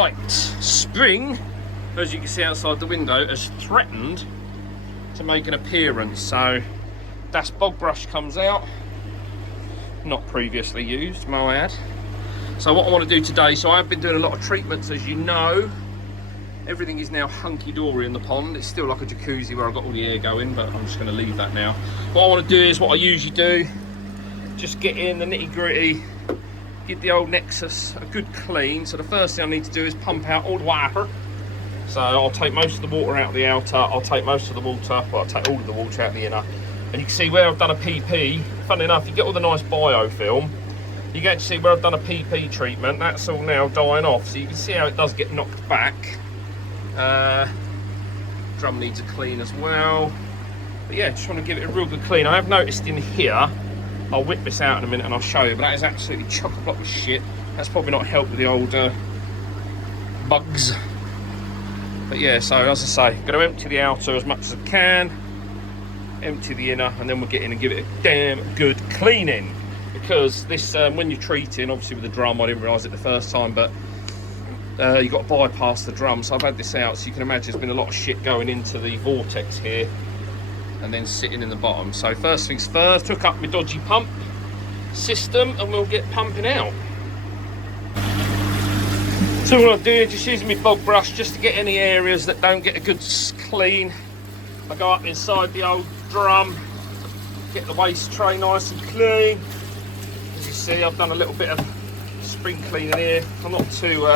Right, spring, as you can see outside the window, has threatened to make an appearance. So that's bog brush comes out, not previously used, may I add. So what I want to do today, so I've been doing a lot of treatments, as you know. Everything is now hunky-dory in the pond. It's still like a jacuzzi where I've got all the air going, but I'm just going to leave that now. What I want to do is what I usually do, just get in the nitty-gritty, give the old Nexus a good clean. So the first thing I need to do is pump out all the water. So I'll take most of the water out of the outer, I'll take most of the water, well, I'll take all of the water out of the inner. And you can see where I've done a PP. Funnily enough, you get all the nice biofilm. You get to see where I've done a PP treatment. That's all now dying off. So you can see how it does get knocked back. Drum needs a clean as well. But yeah, just want to give it a real good clean. I have noticed in here, I'll whip this out in a minute and I'll show you, but that is absolutely chock-a-block with shit. That's probably not helped with the old bugs. But yeah, so as I say, I'm going to empty the outer as much as I can, empty the inner, and then we'll get in and give it a damn good cleaning. Because this, when you're treating, obviously with the drum, I didn't realise it the first time, but you've got to bypass the drum. So I've had this out, so you can imagine there's been a lot of shit going into the vortex here and then sitting in the bottom. So first things first, hook up my dodgy pump system and we'll get pumping out. So what I'm doing is just using my bog brush just to get any areas that don't get a good clean. I go up inside the old drum, get the waste tray nice and clean. As you see, I've done a little bit of spring cleaning here. I'm not too,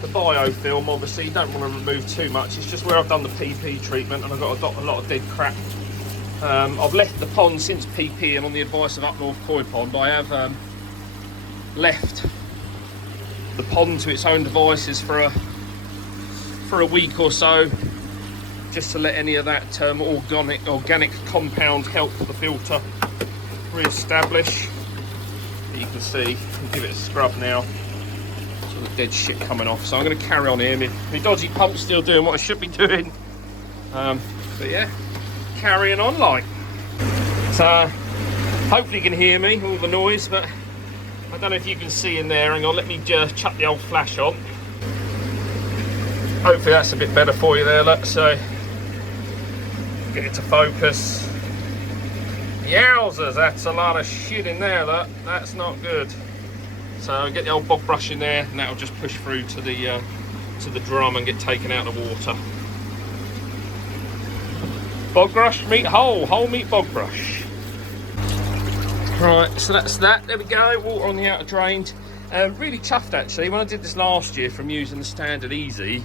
the biofilm obviously, you don't want to remove too much. It's just where I've done the PP treatment and I've got a lot of dead crap. I've left the pond since PP, and on the advice of Up North Koi Pond, I have left the pond to its own devices for a week or so, just to let any of that organic compound help the filter re-establish. You can see, I'll give it a scrub now. So the dead shit coming off. So I'm going to carry on here. My dodgy pump's still doing what I should be doing. But yeah, carrying on like. So hopefully you can hear me, all the noise, but I don't know if you can see in there. Hang on, let me just chuck the old flash on. Hopefully that's a bit better for you there, look. So get it to focus. Yowzers, that's a lot of shit in there, look. That's not good. So get the old bog brush in there, and that'll just push through to the drum and get taken out of the water. Bog brush meet whole meat bog brush. Right, so that's that. There we go. Water on the outer drained. Really chuffed actually when I did this last year from using the standard easy.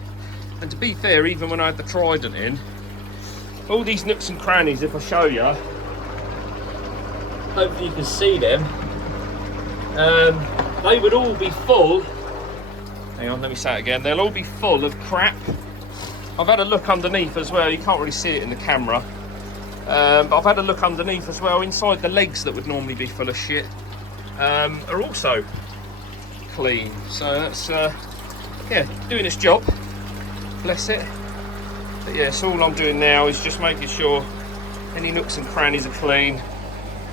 And to be fair, even when I had the Trident in, all these nooks and crannies, if I show you, hopefully you can see them. They would all be full. Hang on, let me say it again. They'll all be full of crap. I've had a look underneath as well. You can't really see it in the camera. But I've had a look underneath as well. Inside the legs that would normally be full of shit are also clean. So that's, yeah, doing its job. Bless it. But yeah, so all I'm doing now is just making sure any nooks and crannies are clean.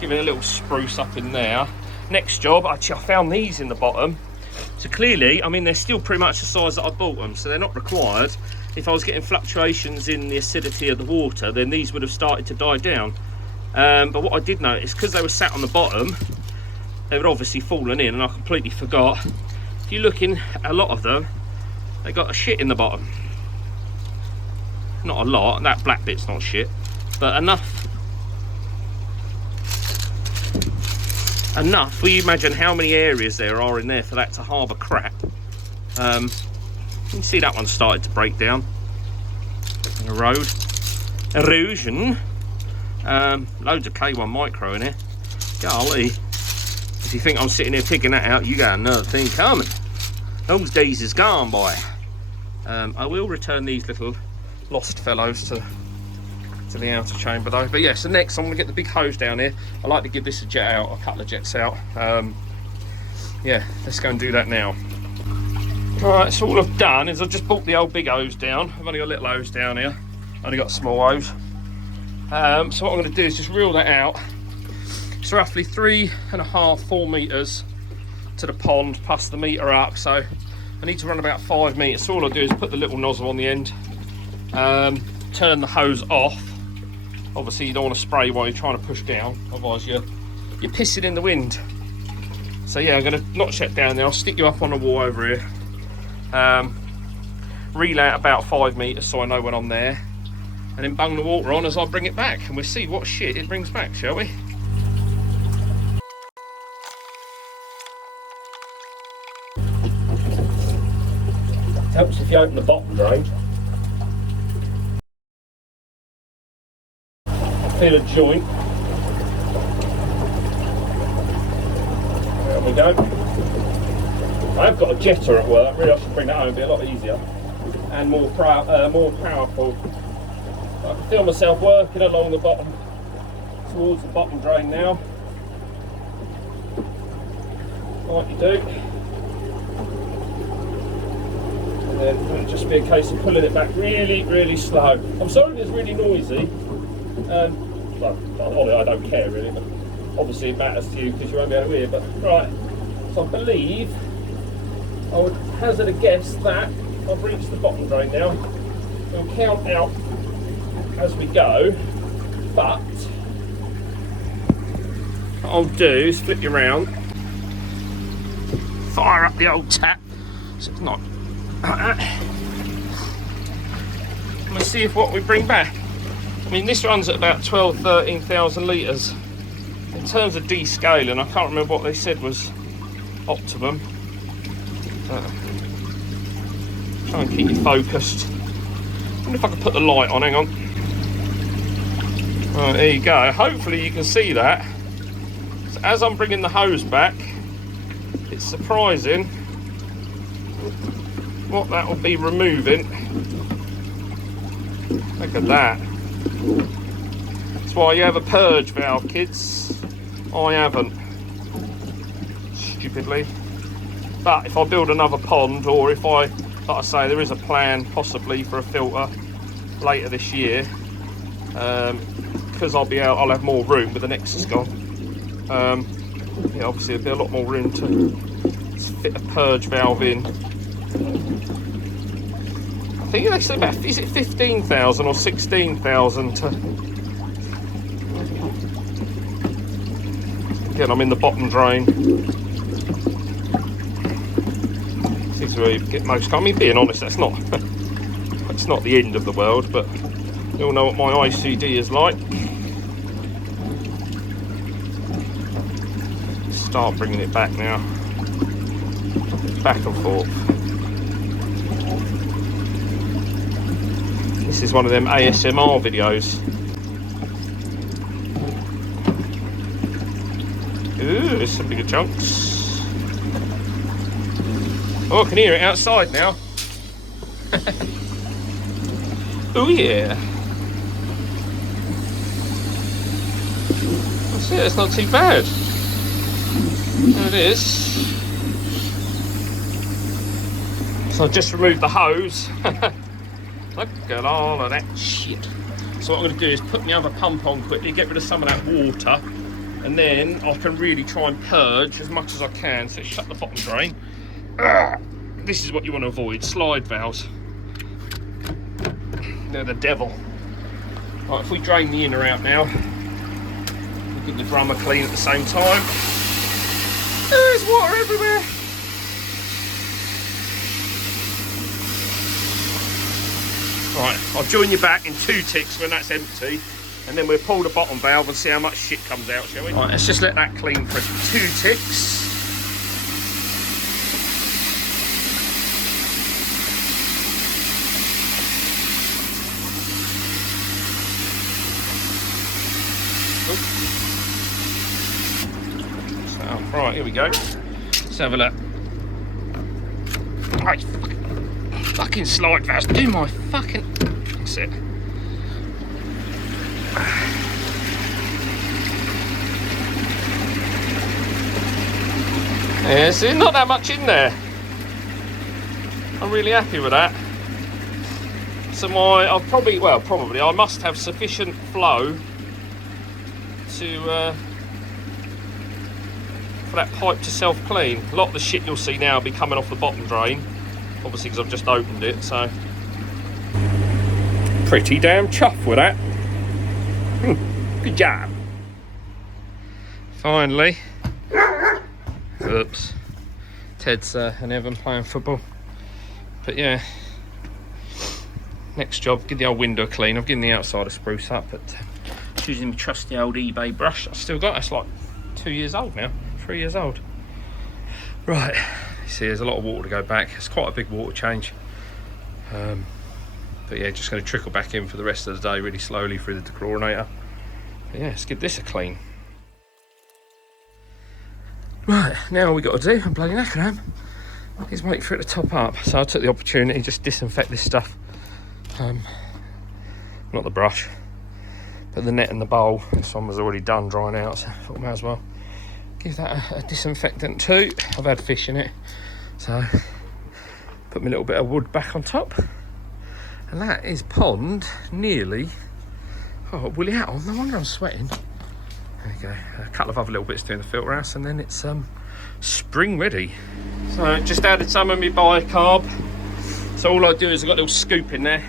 Giving a little spruce up in there. Next job, actually I found these in the bottom. So clearly, I mean, they're still pretty much the size that I bought them, so they're not required. If I was getting fluctuations in the acidity of the water, then these would have started to die down. But what I did notice, because they were sat on the bottom, they were obviously fallen in, and I completely forgot. If you look in a lot of them, they got a shit in the bottom. Not a lot, that black bit's not shit, but enough. Enough, will you imagine how many areas there are in there for that to harbour crap? You can see that one started to break down. Erode. Erosion. Loads of K1 micro in here. Golly. If you think I'm sitting here picking that out, you got another thing coming. Those days is gone, boy. I will return these little lost fellows to the outer chamber though. But yeah, so next I'm going to get the big hose down here. I like to give this a jet out, a couple of jets out. Yeah, let's go and do that now. Alright, so all I've done is I've just brought the old big hose down. I've only got a little hose down here. Only got a small hose. So what I'm going to do is just reel that out. It's roughly 3.5, 4 metres to the pond, plus the metre up. So I need to run about 5 meters. So all I do is put the little nozzle on the end, turn the hose off. Obviously you don't want to spray while you're trying to push down, otherwise you're pissing in the wind. So yeah, I'm going to notch that down there. I'll stick you up on the wall over here. Reel out about 5 meters so I know when I'm there, and then bung the water on as I bring it back, and we'll see what shit it brings back, shall we? It helps if you open the bottom drain. I feel a joint. There we go. I've got a jetter at work. Really, I should bring that home. It'd be a lot easier and more powerful. I can feel myself working along the bottom, towards the bottom drain now, like you do. And then it'll just be a case of pulling it back really, really slow. I'm sorry if it's really noisy. Well, I don't care really, but obviously it matters to you because you won't be able to hear. But right, so I believe I would hazard a guess that I've reached the bottom drain now. We'll count out as we go, but what I'll do is flip you around, fire up the old tap so it's not like that. Let's see if what we bring back. I mean, this runs at about 13,000 litres. In terms of descaling, I can't remember what they said was optimum. Try and keep you focused. I wonder if I can put the light on, hang on. Right, there you go. Hopefully you can see that. So as I'm bringing the hose back, it's surprising what that will be removing. Look at that. That's why you have a purge valve, kids. I haven't, stupidly. But if I build another pond, or if I, like I say, there is a plan possibly for a filter later this year, because I'll have more room with the Nexus gone. Yeah, obviously there'll be a lot more room to fit a purge valve in. I think they said about, is it 15,000 or 16,000 to... Again, I'm in the bottom drain. This is where you get most... I mean, being honest, that's not... it's not the end of the world, but you all know what my ICD is like. Start bringing it back now. Back and forth. This is one of them ASMR videos. Ooh, there's some bigger chunks. Oh, I can hear it outside now. Oh yeah. That's it, it's not too bad. There it is. So I've just removed the hose. Look at all of that shit. So what I'm going to do is put my other pump on quickly, get rid of some of that water, and then I can really try and purge as much as I can. So shut the bottom drain. This is what you want to avoid, slide valves. They're the devil. Right, if we drain the inner out now, we'll get the drummer clean at the same time. There's water everywhere. Right, I'll join you back in 2 ticks when that's empty, and then we'll pull the bottom valve and see how much shit comes out, shall we? Right, let's just let that clean for 2 ticks. So, right, here we go. Let's have a look. Right, fucking slide valves, do my fucking... That's it. Yeah, see, not that much in there. I'm really happy with that. So I'll probably, I must have sufficient flow to for that pipe to self-clean. A lot of the shit you'll see now will be coming off the bottom drain, obviously because I've just opened it, so pretty damn chuffed with that. Good job. Finally, oops, Ted's and Evan playing football, but yeah, next job, give the old window clean. I've given the outside a spruce up, but using my trusty old eBay brush I've still got. It's like 2 years old now, 3 years old. Right, you see there's a lot of water to go back. It's quite a big water change, but yeah, just going to trickle back in for the rest of the day really slowly through the dechlorinator. But yeah, let's give this a clean. Right, now all we got to do, I'm bloody knackered, is wait for it to top up. So I took the opportunity just disinfect this stuff, not the brush but the net and the bowl. This one was already done drying out, so I thought I might as well give that a disinfectant too. I've had fish in it, so put my little bit of wood back on top, and that is pond nearly, oh, will it out? No wonder I'm sweating. There we go, a couple of other little bits doing the filter house, and then it's spring ready. So just added some of my bicarb. So all I do is I've got a little scoop in there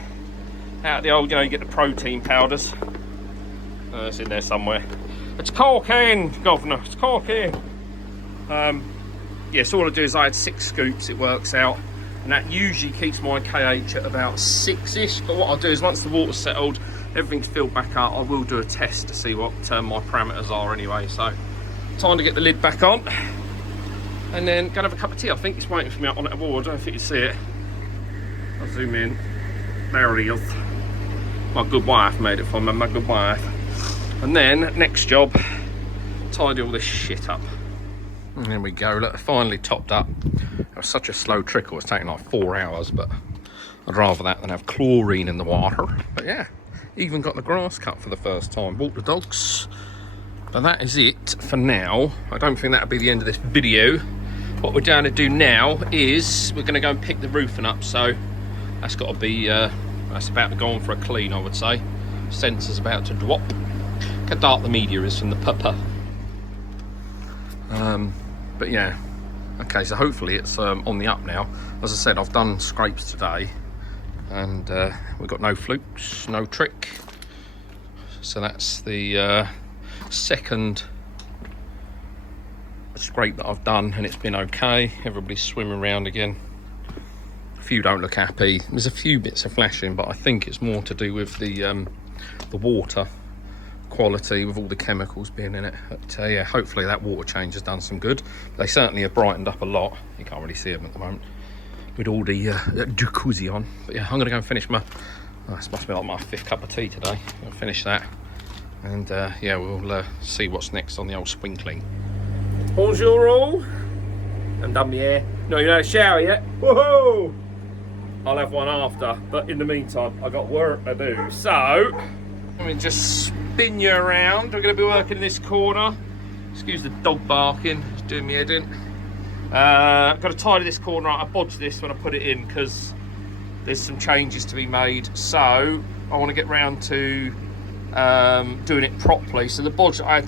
out of the old, you get the protein powders. It's in there somewhere. It's corking, governor, it's corking. Yeah, so all I do is I add 6 scoops, it works out, and that usually keeps my KH at about 6ish. But what I'll do is once the water's settled, everything's filled back up, I will do a test to see what my parameters are anyway. So time to get the lid back on, and then go and have a cup of tea. I think it's waiting for me up on that wall. I don't know if you can see it. I'll zoom in. There it is. My good wife made it for me, my good wife. And then next job, tidy all this shit up. And there we go, look, finally topped up. It was such a slow trickle, it's taking like 4 hours, but I'd rather that than have chlorine in the water. But yeah, even got the grass cut for the first time. Walked the dogs. But that is it for now. I don't think that'll be the end of this video. What we're down to do now is we're going to go and pick the roofing up. So that's got to be, that's about to go on for a clean, I would say. Sensor's about to drop. Look how dark the media is from the pupper. But yeah, okay, so hopefully it's on the up now. As I said, I've done scrapes today, and we've got no flukes, no trick. So that's the second scrape that I've done, and it's been okay. Everybody's swimming around again. A few don't look happy. There's a few bits of flashing, but I think it's more to do with the water quality with all the chemicals being in it. But yeah, hopefully that water change has done some good. They certainly have brightened up a lot. You can't really see them at the moment with all the jacuzzi on. But yeah, I'm gonna go and finish my, this must be like my 5th cup of tea today. I'll finish that, and yeah, we'll see what's next on the old spring clean. Bonjour all. I'm done my hair. No, you had a shower yet? Woohoo! I'll have one after, but in the meantime I've got work to do. So let me just spin you around. We're going to be working in this corner. Excuse the dog barking, it's doing me head in. I've got to tidy this corner up. I bodged this when I put it in because there's some changes to be made. So I want to get round to doing it properly. So the bodge that I had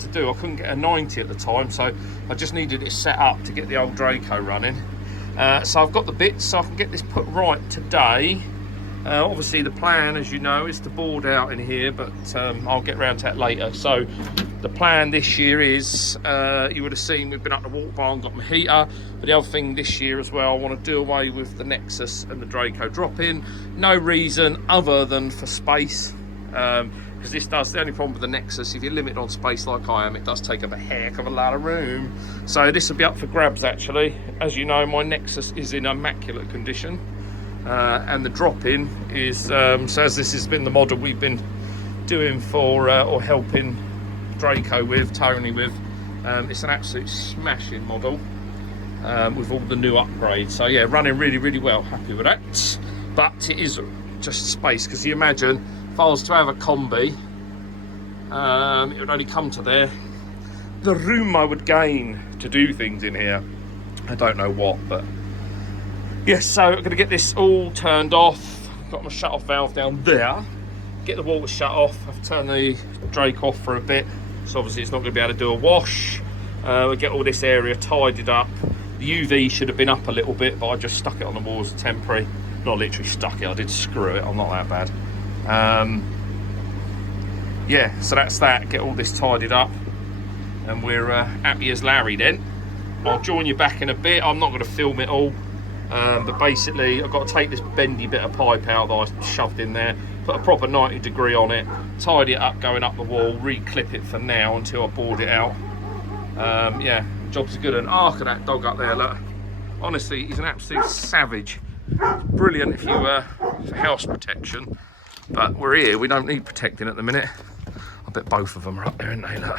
to do, I couldn't get a 90 at the time, so I just needed it set up to get the old Draco running. So I've got the bits, so I can get this put right today. Obviously the plan, as you know, is to board out in here, but I'll get round to that later. So the plan this year is, you would have seen we've been up to Walk Bar and got my heater, but the other thing this year as well, I want to do away with the Nexus and the Draco drop-in. No reason other than for space, because this does, the only problem with the Nexus, if you're limited on space like I am, it does take up a heck of a lot of room. So this will be up for grabs actually. As you know, my Nexus is in immaculate condition. And the drop-in is, so as this has been the model we've been doing for, or helping Draco with, Tony with, it's an absolute smashing model with all the new upgrades. So yeah, running really, really well, happy with that. But it is just space, because you imagine if I was to have a combi, it would only come to there. The room I would gain to do things in here, I don't know what, but yes, so I'm going to get this all turned off. Got my shut-off valve down there. Get the water shut off. I've turned the Drake off for a bit, so obviously it's not going to be able to do a wash. We'll get all this area tidied up. The UV should have been up a little bit, but I just stuck it on the wall as temporary. Not literally stuck it, I did screw it, I'm not that bad. Yeah, so that's that. Get all this tidied up and we're happy as Larry then. I'll join you back in a bit. I'm not going to film it all, but basically I've got to take this bendy bit of pipe out that I shoved in there, put a proper 90 degree on it, tidy it up going up the wall, re-clip it for now until I board it out. Yeah, job's good. And look at that dog up there, look. Honestly, he's an absolute savage. Brilliant if you for house protection, but we're here, we don't need protecting at the minute. I bet both of them are up there, aren't they? Look.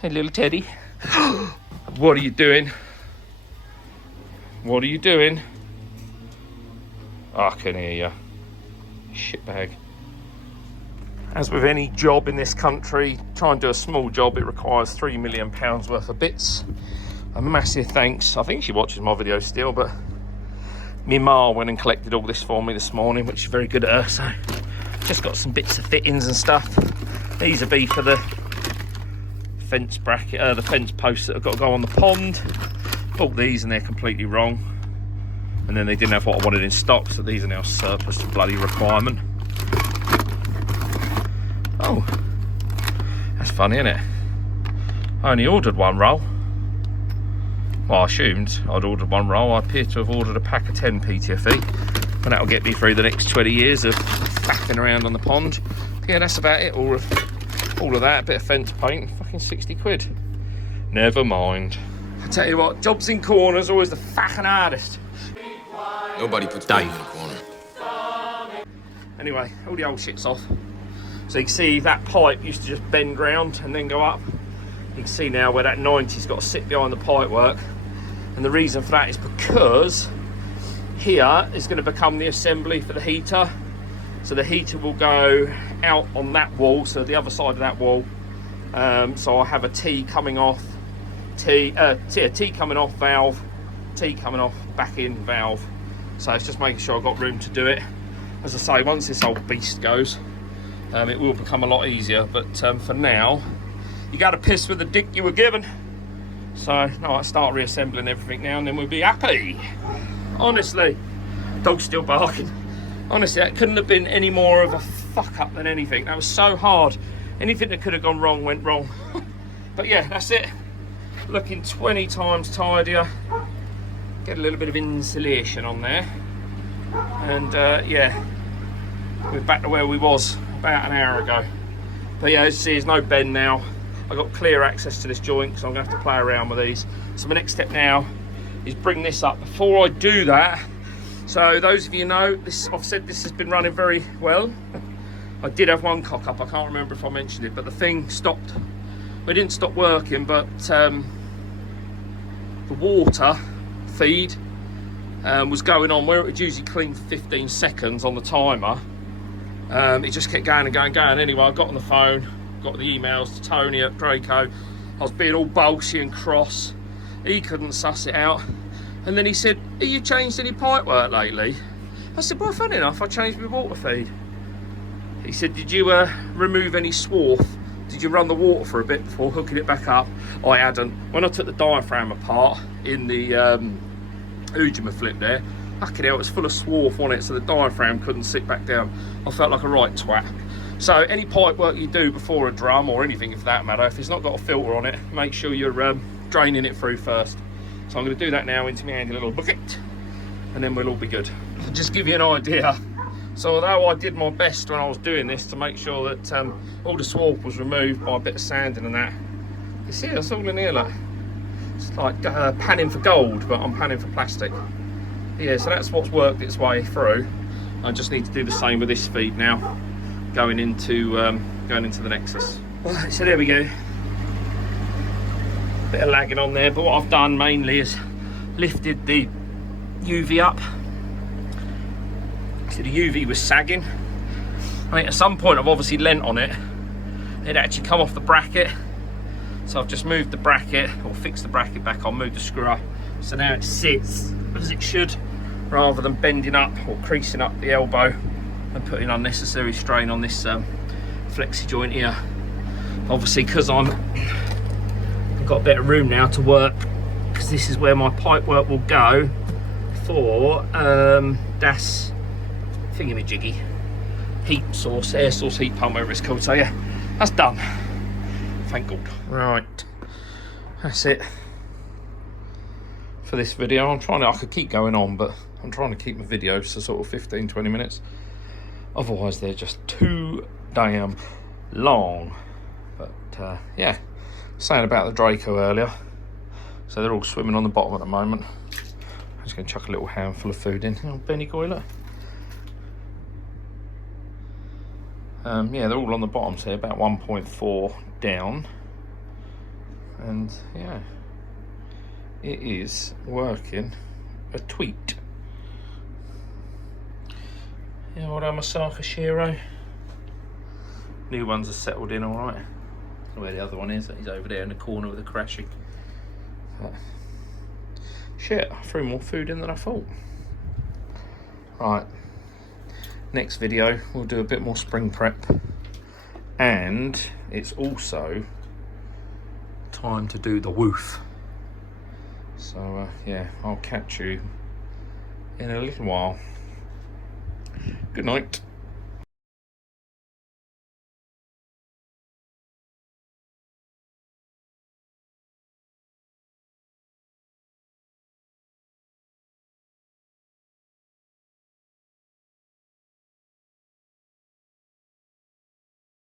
Hey, little Teddy. What are you doing? What are you doing? Oh, I can hear you. Shitbag. As with any job in this country, try and do a small job, it requires £3 million worth of bits. A massive thanks. I think she watches my videos still, but me ma went and collected all this for me this morning, which is very good at her. So just got some bits of fittings and stuff. These will be for the fence bracket, the fence posts that have got to go on the pond. Bought these and they're completely wrong, and then they didn't have what I wanted in stock, so these are now surplus to bloody requirement. Oh, that's funny, isn't it? I only ordered one roll. Well, I assumed I'd ordered one roll. I appear to have ordered a pack of 10 PTFE, and that'll get me through the next 20 years of faffing around on the pond. Yeah, that's about it. All of that, a bit of fence paint, fucking 60 quid. Never mind. I tell you what, jobs in corners always the fucking hardest. Nobody puts Dave in the corner. Anyway, all the old shit's off. So you can see that pipe used to just bend round and then go up. You can see now where that 90's got to sit behind the pipework. And the reason for that is because here is going to become the assembly for the heater. So the heater will go out on that wall, so the other side of that wall. So I have a T coming off, T coming off valve, T coming off, back in valve. So it's just making sure I've got room to do it. As I say, once this old beast goes, it will become a lot easier. But for now, you got to piss with the dick you were given. So no, I start reassembling everything now, and then we'll be happy. Honestly, dog's still barking. Honestly, that couldn't have been any more of a fuck up than anything. That was so hard. Anything that could have gone wrong went wrong. But yeah, that's it. Looking 20 times tidier. Get a little bit of insulation on there. And yeah, we're back to where we was about an hour ago. But yeah, as you see, there's no bend now. I've got clear access to this joint, so I'm going to have to play around with these. So my next step now is bring this up. Before I do that, so those of you know, I've said this has been running very well. I did have one cock up, I can't remember if I mentioned it, but the thing stopped. It didn't stop working, but the water feed was going on where it would usually clean for 15 seconds on the timer. It just kept going and going and going. Anyway, I got on the phone, got the emails to Tony at Draco. I was being all bolshy and cross. He couldn't suss it out. And then he said, have you changed any pipework lately? I said, well, funny enough, I changed my water feed. He said, did you remove any swarf? Did you run the water for a bit before hooking it back up? I hadn't. When I took the diaphragm apart in the Ujima flip there, fucking hell, it was full of swarf on it, so the diaphragm couldn't sit back down. I felt like a right twat. So any pipe work you do before a drum, or anything for that matter, if it's not got a filter on it, make sure you're draining it through first. So I'm going to do that now into my handy little bucket, and then we'll all be good. To just give you an idea, so although I did my best when I was doing this to make sure that all the swarf was removed by a bit of sanding and that, you see it's all in here, look. It's like panning for gold, but I'm panning for plastic. Yeah, so that's what's worked its way through. I just need to do the same with this feed now, going into the Nexus. Right, so there we go. Bit of lagging on there, but what I've done mainly is lifted the UV up. So the UV was sagging. I mean, at some point I've obviously leant on it. It actually come off the bracket. So I've just moved the bracket, or fixed the bracket back on, moved the screw up. So now it sits as it should, rather than bending up or creasing up the elbow and putting unnecessary strain on this flexi joint here. Obviously, because I've got a bit of room now to work, because this is where my pipework will go for das thingamajiggy, heat source, air source heat pump, whatever it's called. So yeah, that's done. Thank God. Right, that's it for this video. I could keep going on, but I'm trying to keep my videos to sort of 15-20 minutes. Otherwise, they're just too damn long. But yeah, saying about the Draco earlier. So they're all swimming on the bottom at the moment. I'm just going to chuck a little handful of food in. Oh, Benny Goyler. Yeah, they're all on the bottom, so about 1.4 down. And yeah, it is working a tweet. Yeah, old Amasaka Shiro. New ones are settled in all right. I don't know where the other one is. He's over there in the corner with the crashing. But shit, I threw more food in than I thought. Right, next video we'll do a bit more spring prep, and it's also time to do the woof. So yeah, I'll catch you in a little while. Good night.